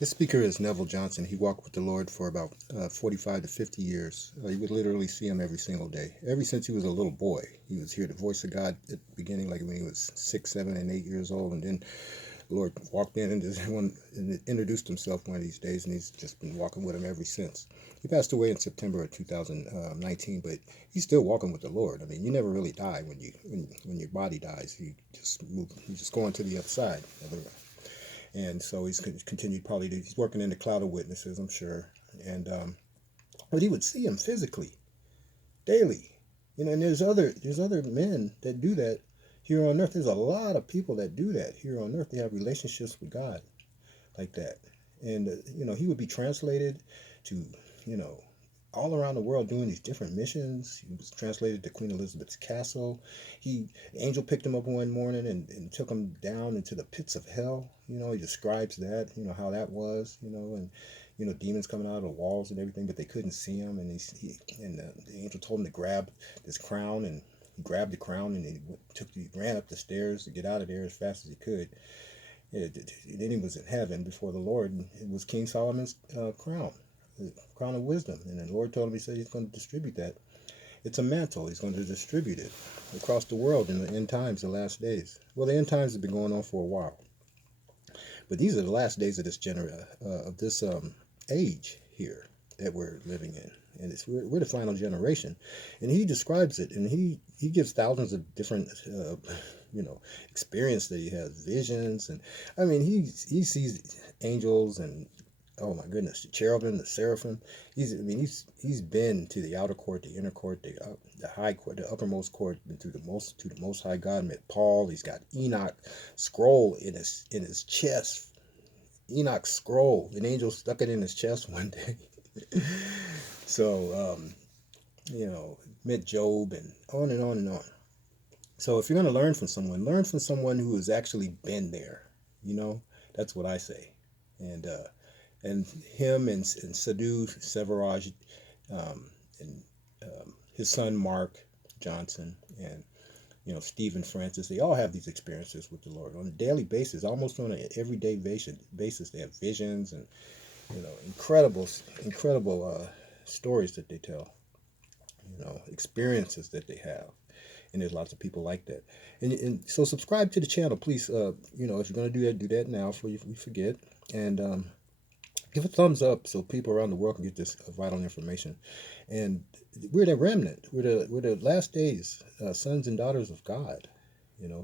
This speaker is Neville Johnson. He walked with the Lord for about 45 to 50 years. You would literally see him every single day. Ever since he was a little boy, he was hear the voice of God at the beginning, like when he was 6, 7, and 8 years old. And then the Lord walked in and introduced himself one of these days, and he's just been walking with him ever since. He passed away in September of 2019, but he's still walking with the Lord. I mean, you never really die when your body dies. You just go on to the other side. And so he's continued he's working in the cloud of witnesses, I'm sure. And but he would see him physically daily, and there's other men that do that here on earth. There's a lot of people that do that here on earth. They have relationships with God like that. And he would be translated to all around the world doing these different missions. He was translated to Queen Elizabeth's castle. The angel picked him up one morning and took him down into the pits of hell. He describes that, how that was, and demons coming out of the walls and everything, but they couldn't see him. And the angel told him to grab this crown, and he grabbed the crown, and he ran up the stairs to get out of there as fast as he could. Then he was in heaven before the Lord, and it was King Solomon's crown. The crown of wisdom. And the Lord told him, he said he's going to distribute that. It's a mantle. He's going to distribute it across the world in the end times, the last days. Well, the end times have been going on for a while, but these are the last days of this age here that we're living in, and we're the final generation. And he describes it, and he gives thousands of different experience that he has, visions, and I mean he sees angels and, oh my goodness, the cherubim, the seraphim. He's been to the outer court, the inner court, the high court, the uppermost court, been to the most high God. Met Paul. He's got Enoch scroll in his chest. Enoch scroll. An angel stuck it in his chest one day. So met Job, and on and on and on. So if you're going to learn from someone who has actually been there. That's what I say. And him and Sadhu, Selvaraj, and his son Mark Johnson, and Stephen Francis, they all have these experiences with the Lord on a daily basis, almost on an everyday basis. They have visions and incredible stories that they tell, experiences that they have. And there's lots of people like that. And so subscribe to the channel, please. If you're going to do that now before you forget. And give a thumbs up so people around the world can get this vital information. And we're the remnant. We're the last days, sons and daughters of God.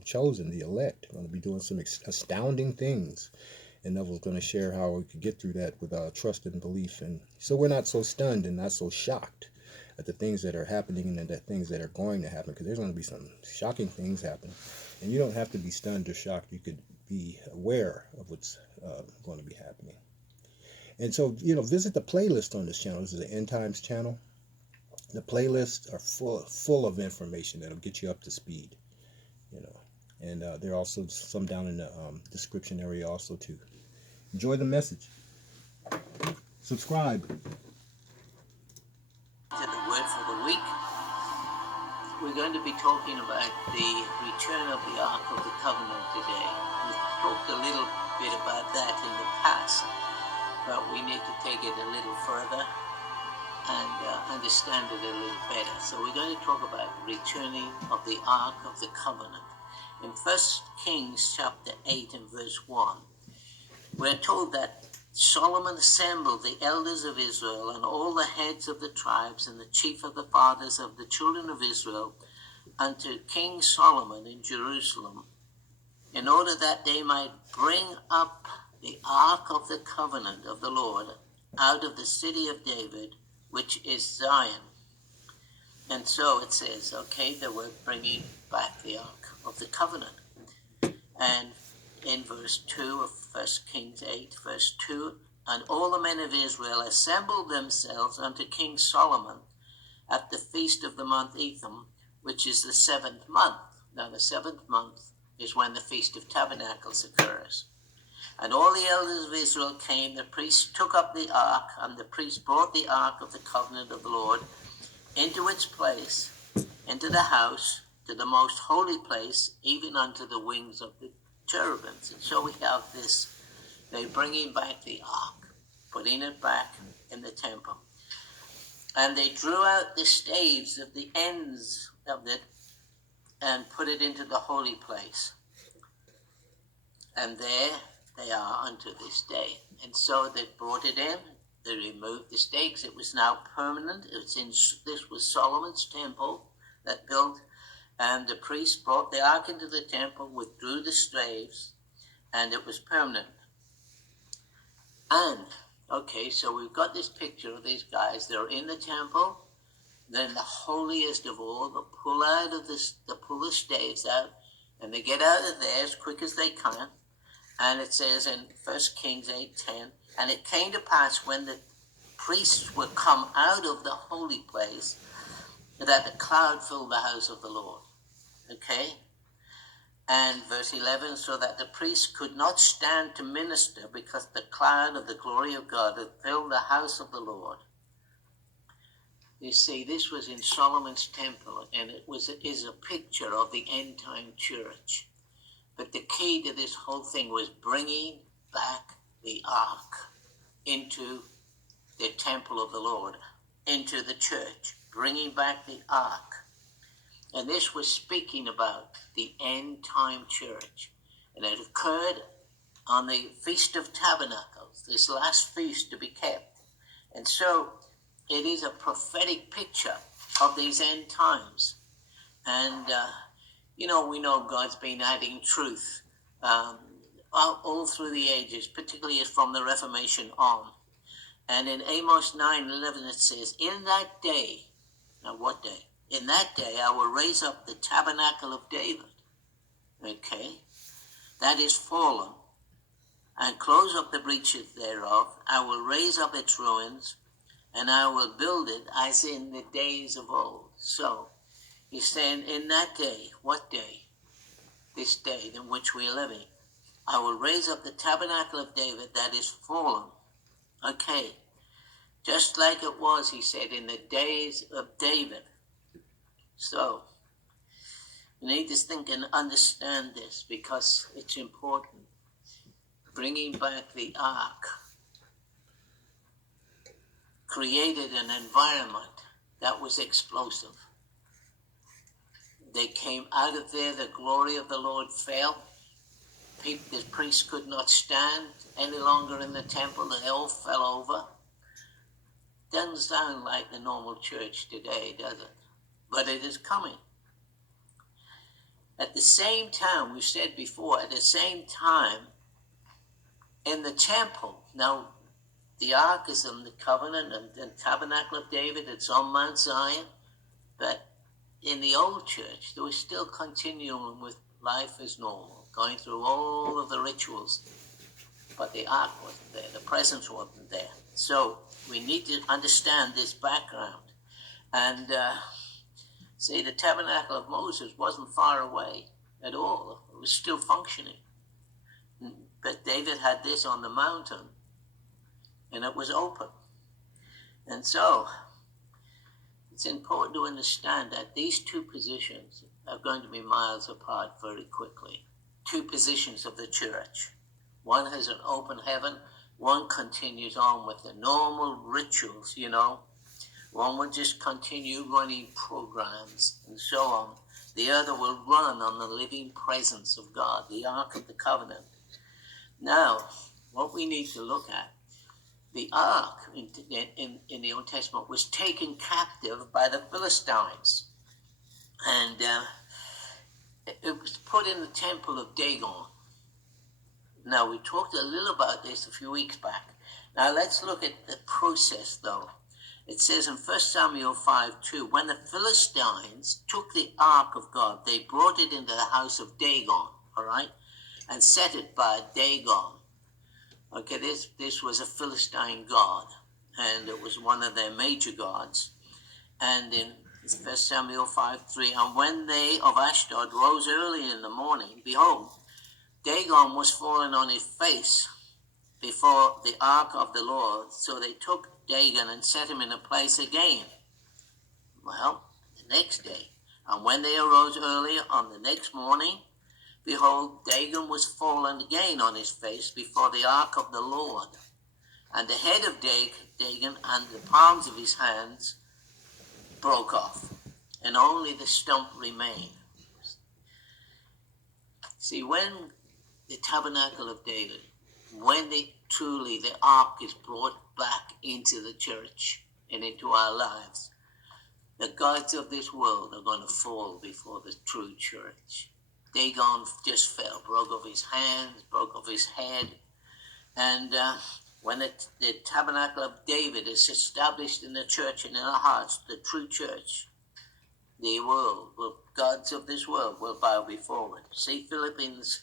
Chosen, the elect. Going to be doing some astounding things. And Neville's going to share how we could get through that with trust and belief. And so we're not so stunned and not so shocked at the things that are happening and the things that are going to happen. Because there's going to be some shocking things happen. And you don't have to be stunned or shocked. You could be aware of what's going to be happening. And so, visit the playlist on this channel. This is an End Times channel. The playlists are full of information that'll get you up to speed, And there are also some down in the description area also too. Enjoy the message. Subscribe. To the word for the week. We're going to be talking about the return of the Ark of the Covenant today. We've talked a little bit about that in the past, but we need to take it a little further and understand it a little better. So we're going to talk about returning of the Ark of the Covenant. In 1 Kings chapter 8 and verse 1, we're told that Solomon assembled the elders of Israel and all the heads of the tribes and the chief of the fathers of the children of Israel unto King Solomon in Jerusalem, in order that they might bring up the Ark of the Covenant of the Lord out of the city of David, which is Zion. And so it says, that we're bringing back the Ark of the Covenant. And in verse 2 of 1 Kings 8, verse 2, and all the men of Israel assembled themselves unto King Solomon at the feast of the month Etham, which is the 7th month. Now the 7th month is when the Feast of Tabernacles occurs. And all the elders of Israel came, the priests took up the ark, and the priests brought the ark of the covenant of the Lord into its place, into the house, to the most holy place, even unto the wings of the cherubims. And so we have this They're bringing back the ark, putting it back in the temple. And they drew out the staves of the ends of it and put it into the holy place. And there they are unto this day. And so they brought it in. They removed the stakes. It was now permanent. This was Solomon's temple that built. And the priest brought the ark into the temple, withdrew the staves, and it was permanent. And, okay, so we've got this picture of these guys. They're in the temple. Then the holiest of all, they pull the staves out, and they get out of there as quick as they can. And it says in 1 Kings 8:10, and it came to pass when the priests were come out of the holy place, that the cloud filled the house of the Lord. Okay? And verse 11, so that the priests could not stand to minister, because the cloud of the glory of God had filled the house of the Lord. You see, this was in Solomon's temple, and it is a picture of the end time church. But the key to this whole thing was bringing back the ark into the temple of the Lord, into the church, bringing back the ark. And this was speaking about the end time church. And it occurred on the Feast of Tabernacles, this last feast to be kept. And so it is a prophetic picture of these end times. And, we know God's been adding truth all through the ages, particularly from the Reformation on. And in Amos 9:11 it says, in that day, now what day? In that day I will raise up the tabernacle of David. Okay? That is fallen. And close up the breaches thereof. I will raise up its ruins, and I will build it as in the days of old. So, he's saying in that day, what day? This day in which we are living. I will raise up the tabernacle of David that is fallen. Okay. Just like it was, he said, in the days of David. So, we need to think and understand this because it's important. Bringing back the ark created an environment that was explosive. They came out of there, the glory of the Lord fell. The priests could not stand any longer in the temple, they all fell over. Doesn't sound like the normal church today, does it? But it is coming. At the same time, we said before, at the same time, in the temple, now the ark is in the covenant and the tabernacle of David, it's on Mount Zion, but in the old church, they were still continuing with life as normal, going through all of the rituals, but the ark wasn't there, the presence wasn't there. So we need to understand this background. And see, the tabernacle of Moses wasn't far away at all. It was still functioning. But David had this on the mountain, and it was open. And so it's important to understand that these two positions are going to be miles apart very quickly. Two positions of the church. One has an open heaven. One continues on with the normal rituals, One will just continue running programs and so on. The other will run on the living presence of God, the Ark of the Covenant. Now, what we need to look at, the Ark in the Old Testament was taken captive by the Philistines. And it was put in the temple of Dagon. Now, we talked a little about this a few weeks back. Now, let's look at the process, though. It says in 1 Samuel 5:2, when the Philistines took the ark of God, they brought it into the house of Dagon, all right, and set it by Dagon. Okay, this was a Philistine god, and it was one of their major gods. And in 1 Samuel 5:3, and when they of Ashdod rose early in the morning, behold, Dagon was fallen on his face before the ark of the Lord. So they took Dagon and set him in a place again. Well, the next day, and when they arose early on the next morning, behold, Dagon was fallen again on his face before the ark of the Lord. And the head of Dagon and the palms of his hands broke off, and only the stump remained. See, when the tabernacle of David, when truly the ark is brought back into the church and into our lives, the gods of this world are going to fall before the true church. Dagon just fell, broke off his hands, broke off his head. And when the tabernacle of David is established in the church and in our hearts, the true church, the gods of this world will bow before it. See Philippians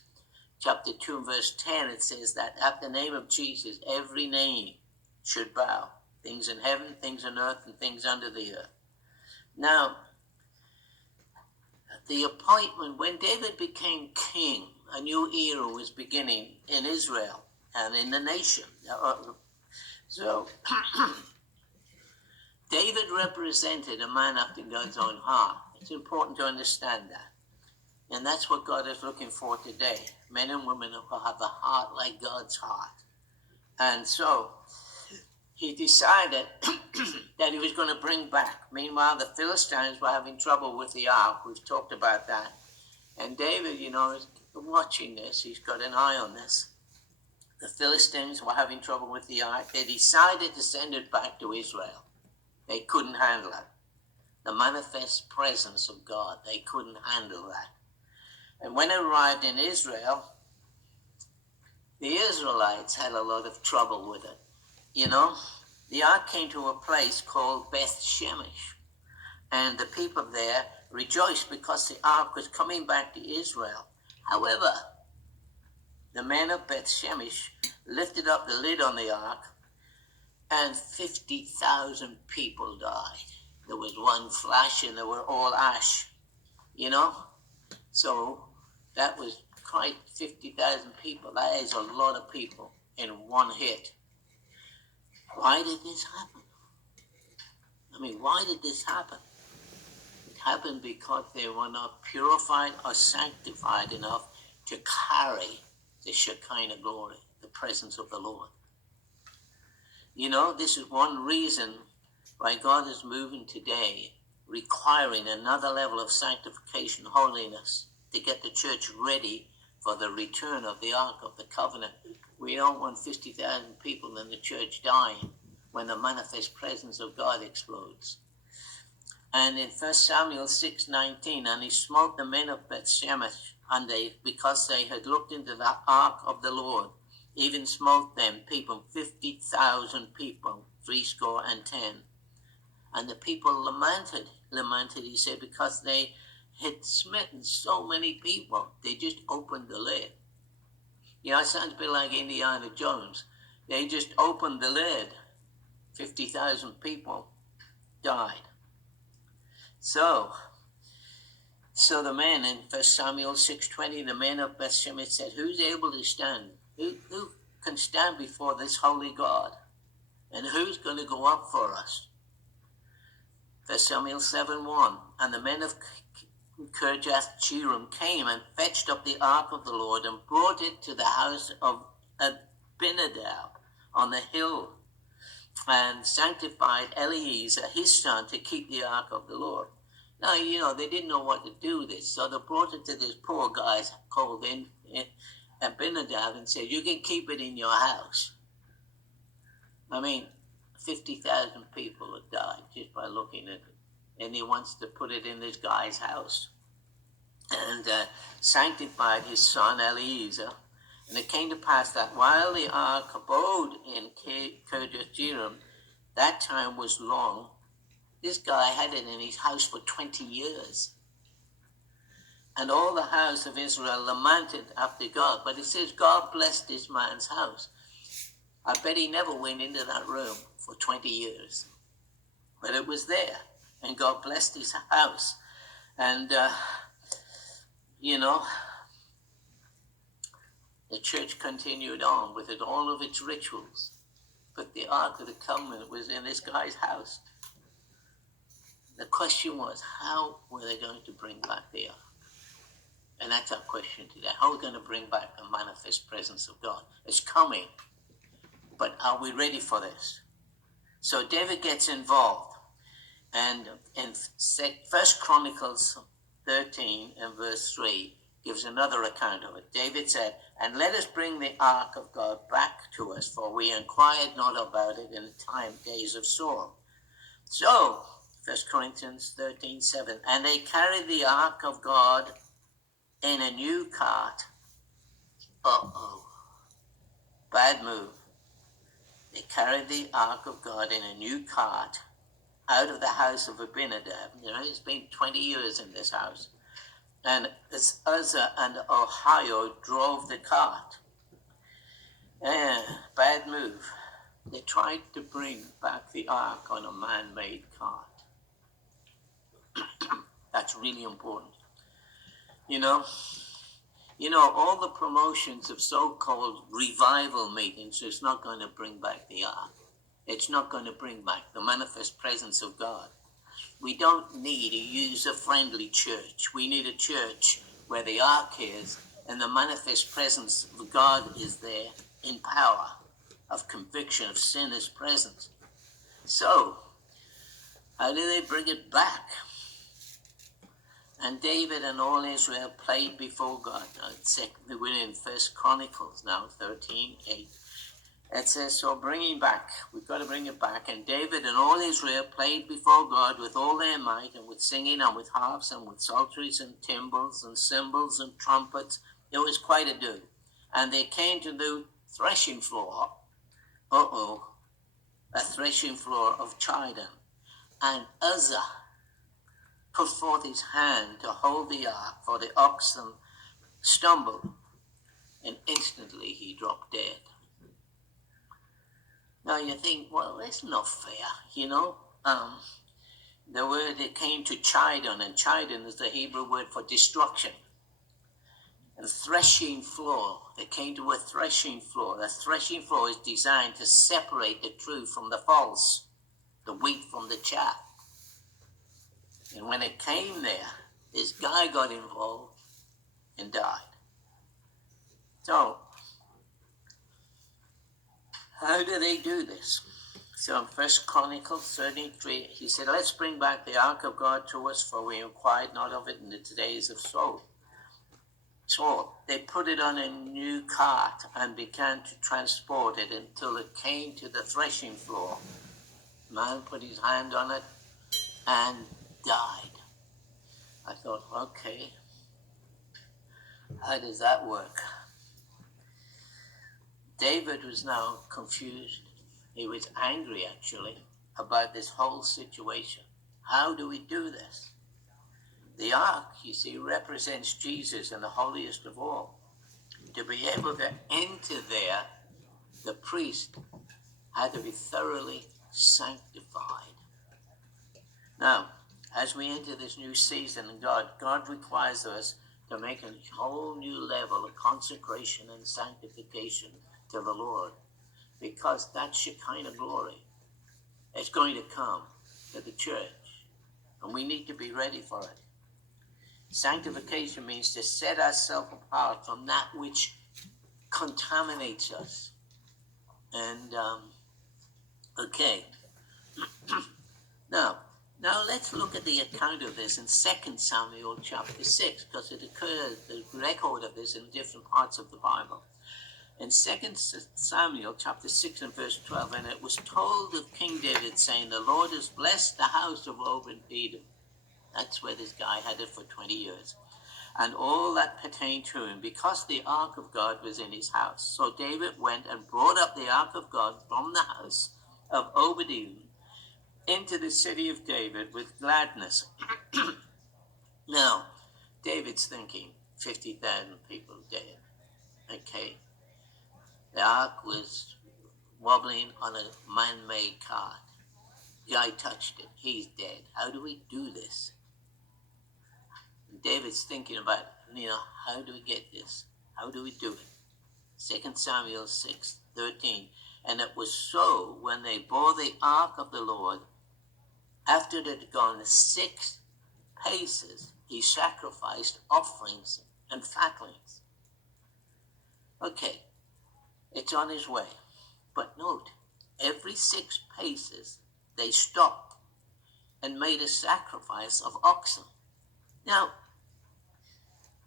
chapter 2 verse 10, it says that at the name of Jesus, every name should bow. Things in heaven, things on earth, and things under the earth. Now, the appointment, when David became king, a new era was beginning in Israel and in the nation. So, David represented a man after God's own heart. It's important to understand that. And that's what God is looking for today. Men and women who have a heart like God's heart. And so, he decided that he was going to bring back. Meanwhile, the Philistines were having trouble with the ark. We've talked about that. And David, is watching this. He's got an eye on this. The Philistines were having trouble with the ark. They decided to send it back to Israel. They couldn't handle it. The manifest presence of God, they couldn't handle that. And when it arrived in Israel, the Israelites had a lot of trouble with it. The ark came to a place called Beth Shemesh. And the people there rejoiced because the ark was coming back to Israel. However, the men of Beth Shemesh lifted up the lid on the ark, and 50,000 people died. There was one flash and they were all ash, So that was quite 50,000 people. That is a lot of people in one hit. Why did this happen? Why did this happen? It happened because they were not purified or sanctified enough to carry the Shekinah glory, the presence of the Lord. This is one reason why God is moving today, requiring another level of sanctification, holiness, to get the church ready for the return of the Ark of the Covenant. We don't want 50,000 people in the church dying when the manifest presence of God explodes. And in 1 Samuel 6:19, and he smote the men of Bethshemesh, and because they had looked into the ark of the Lord, even smote them, people, 50,000 people, 10. And the people lamented, he said, because they had smitten so many people. They just opened the lid. It sounds a bit like Indiana Jones. They just opened the lid. 50,000 people died. So the men in 1 Samuel 6:20, the men of Bethshemesh said, who's able to stand? Who can stand before this holy God? And who's going to go up for us? 1 Samuel 7:1, and the men of Kirjath-jearim came and fetched up the ark of the Lord and brought it to the house of Abinadab on the hill, and sanctified Eleazar his son to keep the ark of the Lord. Now, they didn't know what to do with this, so they brought it to this poor guy called Abinadab and said, you can keep it in your house. 50,000 people have died just by looking at it. And he wants to put it in this guy's house. And sanctified his son Eleazar. And it came to pass that while the ark abode in Kirjath-jearim, that time was long. This guy had it in his house for 20 years. And all the house of Israel lamented after God. But it says God blessed this man's house. I bet he never went into that room for 20 years. But it was there. And God blessed his house. And, the church continued on with all of its rituals. But the Ark of the Covenant was in this guy's house. The question was, how were they going to bring back the Ark? And that's our question today. How are we going to bring back the manifest presence of God? It's coming, but are we ready for this? So David gets involved, and in First Chronicles 13 and verse 3 gives another account of it. David said, "And let us bring the ark of God back to us, for we inquired not about it in the days of Saul." So, 1 Corinthians 13:7, "And they carried the ark of God in a new cart." Bad move. They carried the ark of God in a new cart out of the house of Abinadab. It's been 20 years in this house. And as Uzzah and Ohio drove the cart. Bad move. They tried to bring back the ark on a man-made cart. That's really important. All the promotions of so-called revival meetings is not going to bring back the ark. It's not going to bring back the manifest presence of God. We don't need a user-friendly church. We need a church where the ark is and the manifest presence of God is there in power, of conviction, of sin is present. So, how do they bring it back? And David and all Israel played before God. We're in First Chronicles now, 13:8. It says, so bringing back, we've got to bring it back. And David and all Israel played before God with all their might, and with singing, and with harps, and with psalteries, and timbrels, and cymbals, and trumpets. It was quite a do. And they came to the threshing floor. A threshing floor of Chidon. And Uzzah put forth his hand to hold the ark, for the oxen stumbled, and instantly he dropped dead. Now you think, well, that's not fair, The word, it came to Chidon, and Chidon is the Hebrew word for destruction. And threshing floor, they came to a threshing floor. The threshing floor is designed to separate the true from the false, the wheat from the chaff. And when it came there, this guy got involved and died. So, how do they do this? So in 1 Chronicles 33, he said, let's bring back the ark of God to us, for we inquired not of it in the days of Saul. So they put it on a new cart and began to transport it until it came to the threshing floor. Man put his hand on it and died. I thought, okay, how does that work? David was now confused. He was angry, actually, about this whole situation. How do we do this? The ark, you see, represents Jesus and the holiest of all. To be able to enter there, the priest had to be thoroughly sanctified. Now, as we enter this new season in God requires us to make a whole new level of consecration and sanctification to the Lord, because that's Shekinah glory. It's going to come to the church, and we need to be ready for it. Sanctification means to set ourselves apart from that which contaminates us. And, okay. Now let's look at the account of this in 2 Samuel chapter 6, because it occurs, the record of this in different parts of the Bible. In 2 Samuel chapter 6 and verse 12, and it was told of King David, saying, the Lord has blessed the house of Obed-Edom. That's where this guy had it for 20 years. And all that pertained to him, because the ark of God was in his house. So David went and brought up the ark of God from the house of Obed-Edom into the city of David with gladness. Now, David's thinking, 50,000 people dead. Okay. The ark was wobbling on a man-made cart. The guy touched it. He's dead. How do we do this? And David's thinking about, how do we get this? How do we do it? 2 Samuel 6:13. And it was so when they bore the ark of the Lord, after it had gone 6 paces, he sacrificed offerings and fatlings. Okay, it's on his way. But note, every 6 paces they stopped and made a sacrifice of oxen. Now,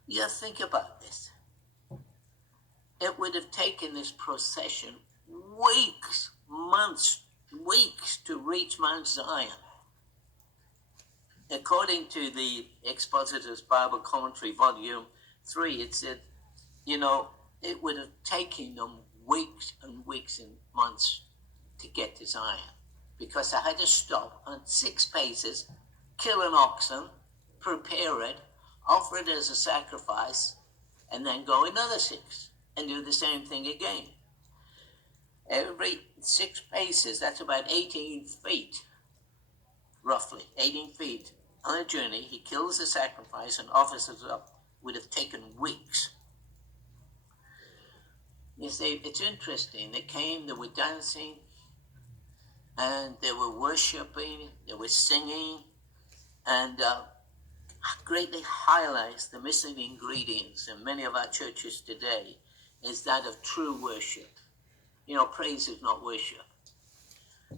you think about this. It would have taken this procession weeks, months, weeks to reach Mount Zion. According to the Expositor's Bible Commentary, Volume 3, it said, it would have taken them weeks and weeks and months to get to Zion, because I had to stop on 6 paces, kill an oxen, prepare it, offer it as a sacrifice, and then go another 6 and do the same thing again. Every 6 paces, that's about 18 feet, roughly 18 feet. On a journey, he kills the sacrifice and offers it up. Would have taken weeks. You see, it's interesting. They came, they were dancing, and they were worshiping, they were singing, and greatly highlights the missing ingredients in many of our churches today is that of true worship. Praise is not worship.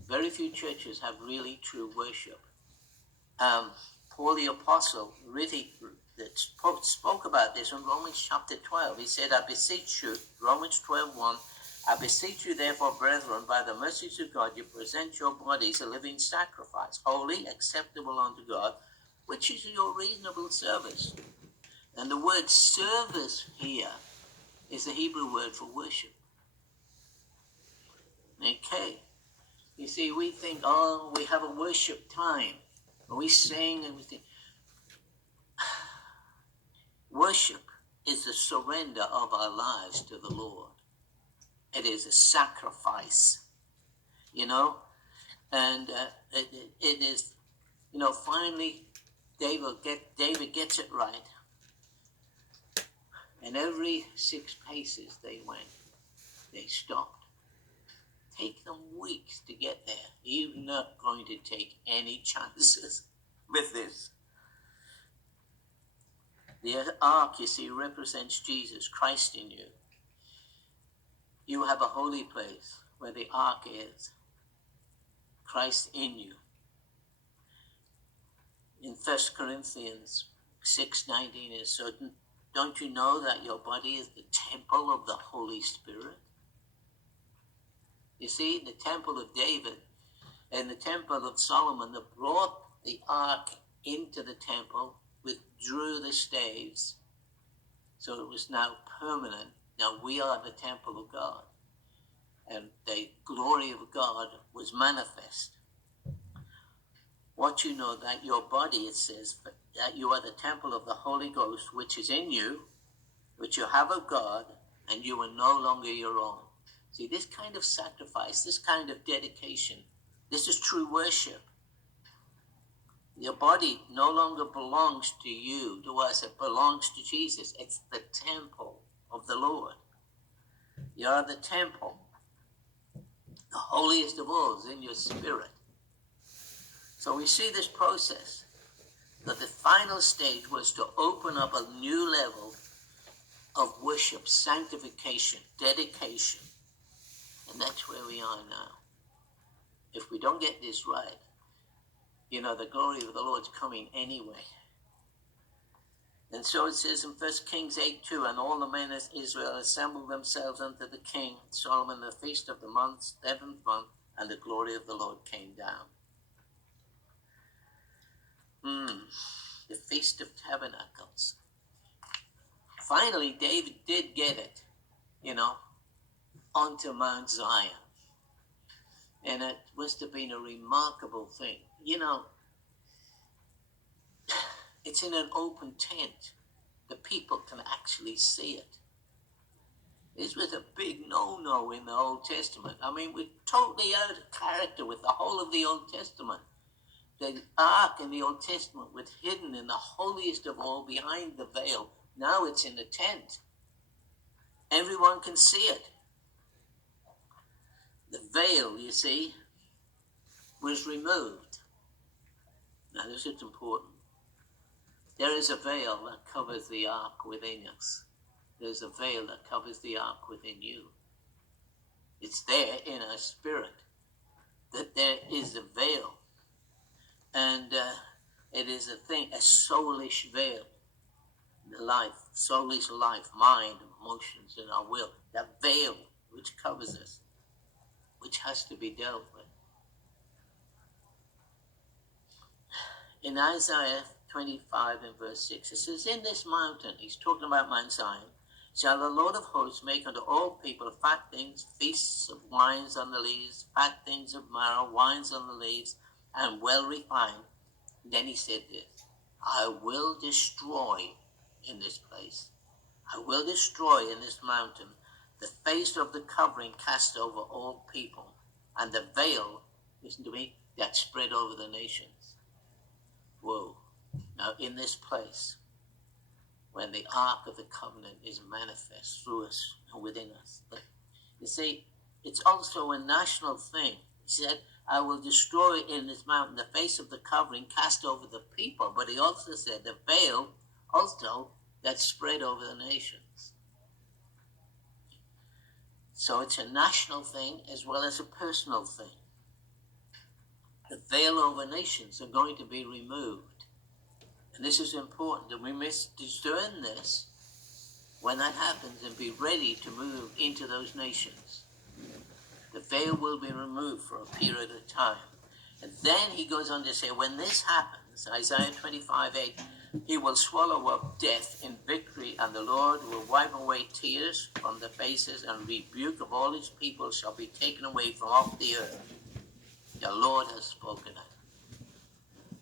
Very few churches have really true worship. Paul the Apostle really spoke about this in Romans chapter 12. He said, I beseech you, Romans 12:1, I beseech you therefore, brethren, by the mercies of God, you present your bodies a living sacrifice, holy, acceptable unto God, which is your reasonable service. And the word service here is the Hebrew word for worship. Okay. You see, we think, we have a worship time. We sing and we think. Worship is the surrender of our lives to the Lord. It is a sacrifice, and it is, finally David gets it right. And every 6 paces they went, they stopped. Take them weeks to get there. You're not going to take any chances with this. The ark, you see, represents Jesus, Christ in you. You have a holy place where the ark is, Christ in you. In 1 Corinthians 6:19 is certain. Don't you know that your body is the temple of the Holy Spirit? You see, the temple of David and the temple of Solomon that brought the ark into the temple, withdrew the staves, so it was now permanent. Now we are the temple of God, and the glory of God was manifest. What you know, that your body, it says, that you are the temple of the Holy Ghost, which is in you, which you have of God, and you are no longer your own. See, this kind of sacrifice, this kind of dedication, this is true worship. Your body no longer belongs to you, to us. It belongs to Jesus. It's the temple of the Lord. You are the temple. The holiest of all is in your spirit. So we see this process, that the final stage was to open up a new level of worship, sanctification, dedication. And that's where we are now. If we don't get this right, the glory of the Lord's coming anyway. And so it says in 1 Kings 8:2, and all the men of Israel assembled themselves unto the king Solomon, the feast of the month, 7th month, and the glory of the Lord came down. The Feast of Tabernacles. Finally, David did get it, onto Mount Zion. And it must have been a remarkable thing. It's in an open tent. The people can actually see it. This was a big no-no in the Old Testament. I mean, we're totally out of character with the whole of the Old Testament. The ark in the Old Testament was hidden in the holiest of all behind the veil. Now it's in the tent. Everyone can see it. The veil, you see, was removed. Now this is important. There is a veil that covers the ark within us. There's a veil that covers the ark within you. It's there in our spirit that there is a veil. And it is a thing, a soulish veil. The life, soulish life, mind, emotions, and our will. That veil which covers us, which has to be dealt with. In Isaiah 25 and verse 6, it says, in this mountain, he's talking about Mount Zion, shall the Lord of hosts make unto all people fat things, feasts of wines on the leaves, fat things of marrow, wines on the leaves, and well refined. And then he said this, I will destroy in this place, I will destroy in this mountain the face of the covering cast over all people, and the veil, listen to me, that spread over the nations. Whoa. Now in this place, when the Ark of the Covenant is manifest through us and within us, but you see, it's also a national thing. He said, I will destroy in this mountain the face of the covering cast over the people. But he also said the veil also that spread over the nations. So it's a national thing as well as a personal thing. The veil over nations are going to be removed. And this is important, and we must discern this when that happens and be ready to move into those nations. The veil will be removed for a period of time. And then he goes on to say, when this happens, Isaiah 25:8, he will swallow up death in victory, and the Lord will wipe away tears from the faces, and rebuke of all his people shall be taken away from off the earth. The Lord has spoken it.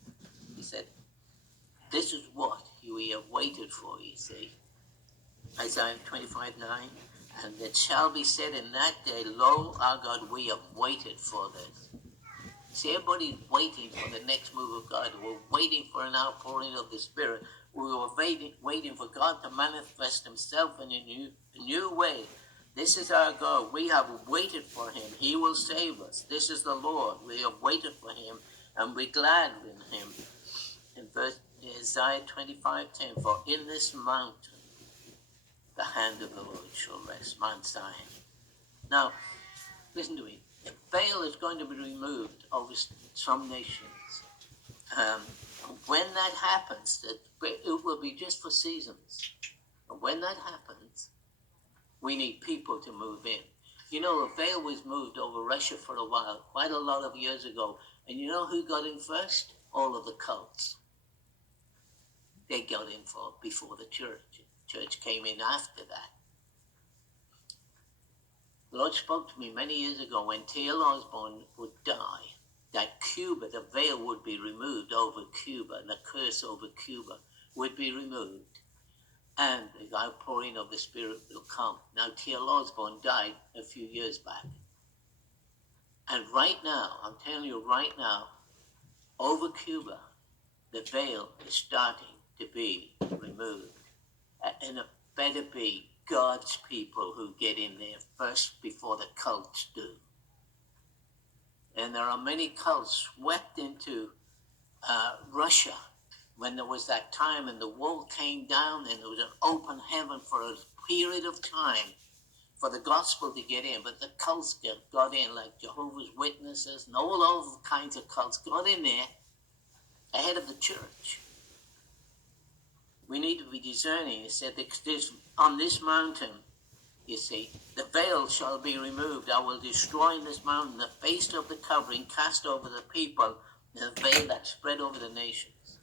He said, this is what we have waited for, you see. Isaiah 25:9, and it shall be said in that day, lo, our God, we have waited for this. See, everybody's waiting for the next move of God. We're waiting for an outpouring of the Spirit. We were waiting for God to manifest himself in a new way. This is our God. We have waited for him. He will save us. This is the Lord. We have waited for him, and we're glad in him. In verse Isaiah 25:10, for in this mountain the hand of the Lord shall rest, Mount Zion. Now, listen to me. The veil is going to be removed over some nations. When that happens, it will be just for seasons. And when that happens, we need people to move in. You know, the veil was moved over Russia for a while, quite a lot of years ago. And you know who got in first? All of the cults. They got in before the church. The church came in after that. The Lord spoke to me many years ago when T.L. Osborne would die, that Cuba, the veil would be removed over Cuba, and the curse over Cuba would be removed, and the outpouring of the Spirit will come. Now, T.L. Osborne died a few years back. And right now, I'm telling you right now, over Cuba, the veil is starting to be removed. And it better be God's people who get in there first before the cults do. And there are many cults swept into Russia when there was that time and the wall came down and there was an open heaven for a period of time for the gospel to get in. But the cults got in, like Jehovah's Witnesses and all those kinds of cults got in there ahead of the church. We need to be discerning. He said, on this mountain, you see, the veil shall be removed. I will destroy in this mountain the face of the covering cast over the people, the veil that spread over the nations.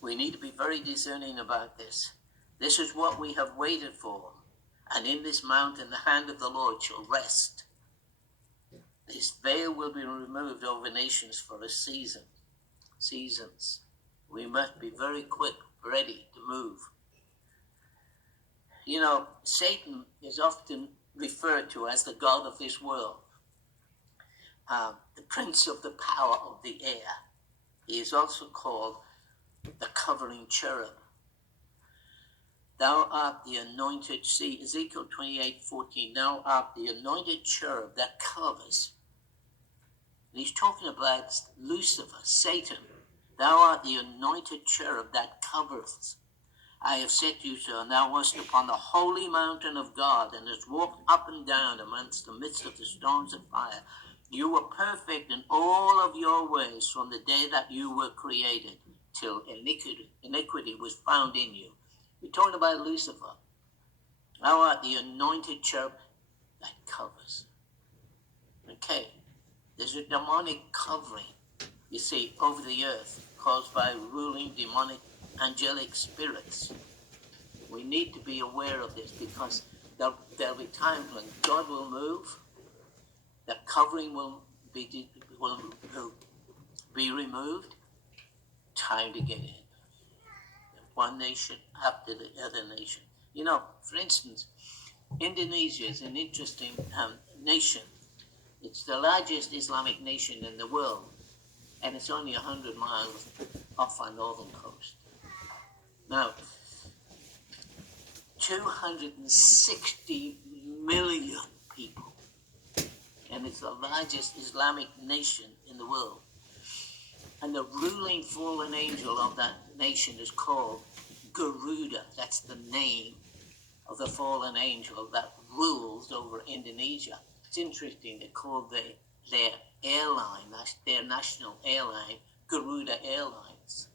We need to be very discerning about this. This is what we have waited for. And in this mountain, the hand of the Lord shall rest. This veil will be removed over nations for a season. Seasons. We must be very quick, ready to move. You know, Satan is often referred to as the god of this world, the prince of the power of the air. He is also called the covering cherub. Thou art the anointed, see Ezekiel 28:14, thou art the anointed cherub that covers. And he's talking about Lucifer, Satan, Thou art the anointed cherub that covereth. I have set you so, and thou wast upon the holy mountain of God, and hast walked up and down amongst the midst of the stones of fire. You were perfect in all of your ways from the day that you were created, till iniquity was found in you. We're talking about Lucifer. Thou art the anointed cherub that covers. Okay, there's a demonic covering, you see, over the earth, caused by ruling demonic angelic spirits. We need to be aware of this, because there'll be times when God will move, the covering will be removed, time to get in. One nation after the other nation. You know, for instance, Indonesia is an interesting nation. It's the largest Islamic nation in the world, and it's only 100 miles off our northern coast. Now, 260 million people, and it's the largest Islamic nation in the world. And the ruling fallen angel of that nation is called Garuda. That's the name of the fallen angel that rules over Indonesia. It's interesting, they call their airline, their national airline, Garuda Airlines.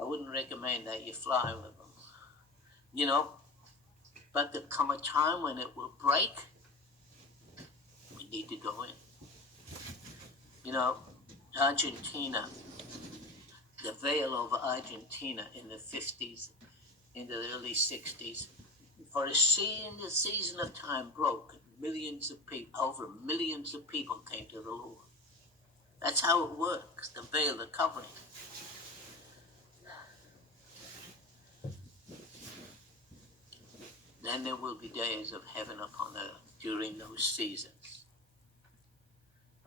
I wouldn't recommend that you fly with them, you know, but there'll come a time when it will break. We need to go in. You know, Argentina, the veil over Argentina in the 50s, into the early 60s, for a season of time broke, millions of people came to the Lord. That's how it works, the veil, the covering. Then there will be days of heaven upon earth during those seasons.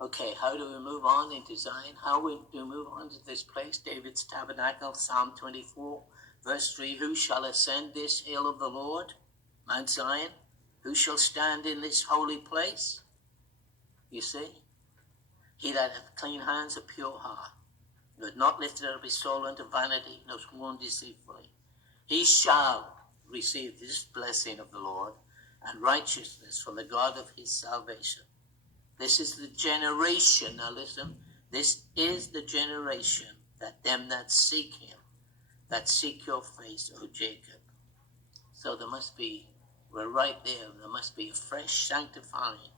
Okay, how do we move on into Zion? How do we move on to this place, David's tabernacle, Psalm 24, verse 3, who shall ascend this hill of the Lord, Mount Zion? Who shall stand in this holy place? You see, he that hath clean hands, a pure heart, who hath not lifted up his soul unto vanity, nor sworn deceitfully, he shall receive this blessing of the Lord, and righteousness from the God of his salvation. This is the generation, now listen, this is the generation that them that seek him, that seek your face, O Jacob. So there must be, we're right there, there must be a fresh sanctifying,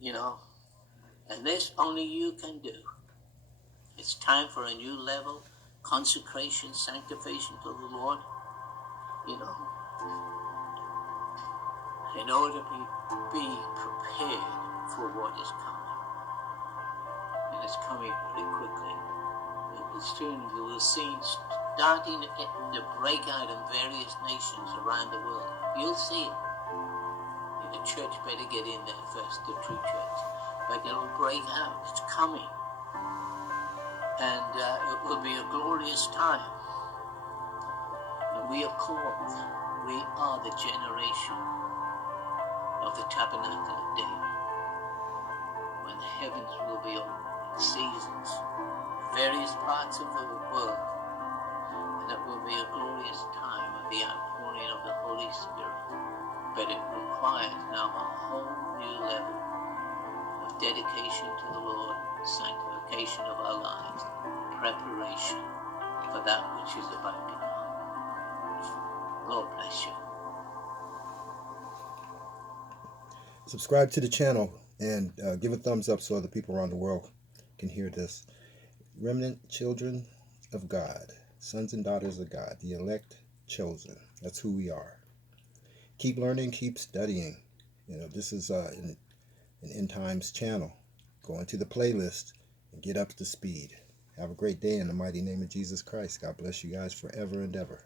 you know, and this only you can do. It's time for a new level, consecration, sanctification to the Lord, you know, in order to be prepared for what is coming. And it's coming very quickly. And soon we will see starting to break out in various nations around the world. You'll see it. And the church better get in there first, the true church. But it'll break out. It's coming. And it will be a glorious time. And we are called. We are the generation of the tabernacle of David. When the heavens will be open in seasons, various parts of the world, and it will be a glorious time of the outpouring of the Holy Spirit. But it requires now a whole new level of dedication to the Lord, sanctification of our lives, preparation for that which is about to come. Lord bless you. Subscribe to the channel and give a thumbs up so other people around the world can hear this. Remnant children of God, sons and daughters of God, the elect chosen. That's who we are. Keep learning, keep studying. You know, this is an End Times channel. Go into the playlist and get up to speed. Have a great day in the mighty name of Jesus Christ. God bless you guys forever and ever.